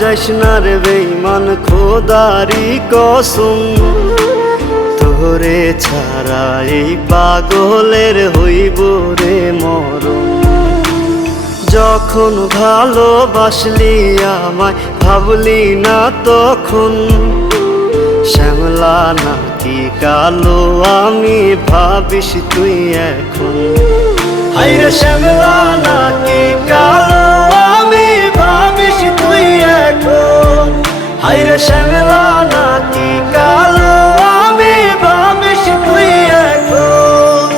যাইস না রে বেঈমান খোদারি কসম, তোরে ছাড়া এই পাগলের হইব রে মরণ। যখন ভালোবাসলি আমায় ভাবলি না তখন, শ্যামলা নাকি কালো আমি ভাবিস তুই এখন। হায়রে শ্যামলা নাকি কালো আমি ভাবিস তুই এখন। হায়রে শ্যামলা নাকি কালো আমি ভাবিস তুই এখন।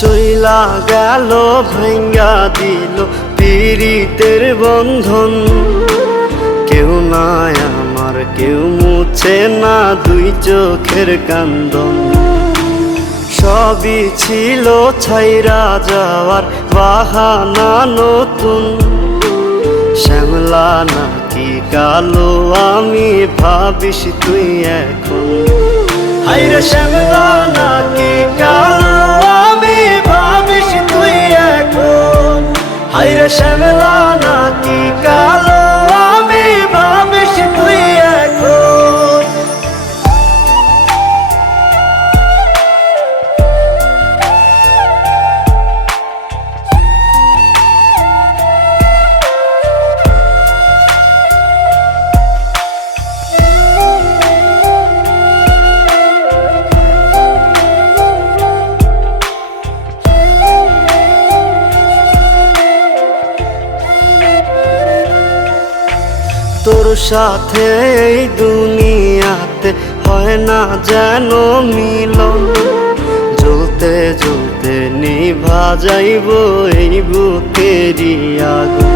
চইলা গেল ভাঙ্গা দিল পীড়িতের বন্ধন, কেউ নাই আমার কেউ মুছে না দুই চোখের কান্দন। সবই ছিল ছাইরা যাওয়ার বাহানা নতুন, শ্যামলা নাকি কালো আমি ভাবিস তুই এখন। হায়রে শ্যামলা নাকি কালো আমি ভাবিস তুই এখন। হায়রে শ্যামলা নাকি কালো আমি ভাবিস তুই এখন। তোর সাথে এই দুনিয়াতে হয় না যেন মিলন, জ্বলতে জ্বলতে নিভা যাইব এই বুকেরই আগুন।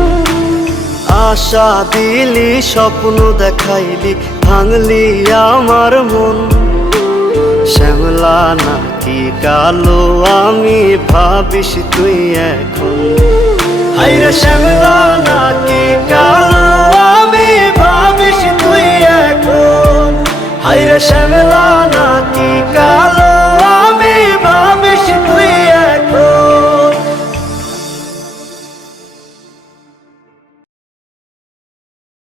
আশা দিলি স্বপ্ন দেখাইলি ভাঙলি আমার মন, শ্যামলা নাকি কালো আমি ভাবিস তুই এখন। হায়রে শ্যামলা নাকি কালো আমি ভাবিস তুই এখন। হায়রে শ্যামলা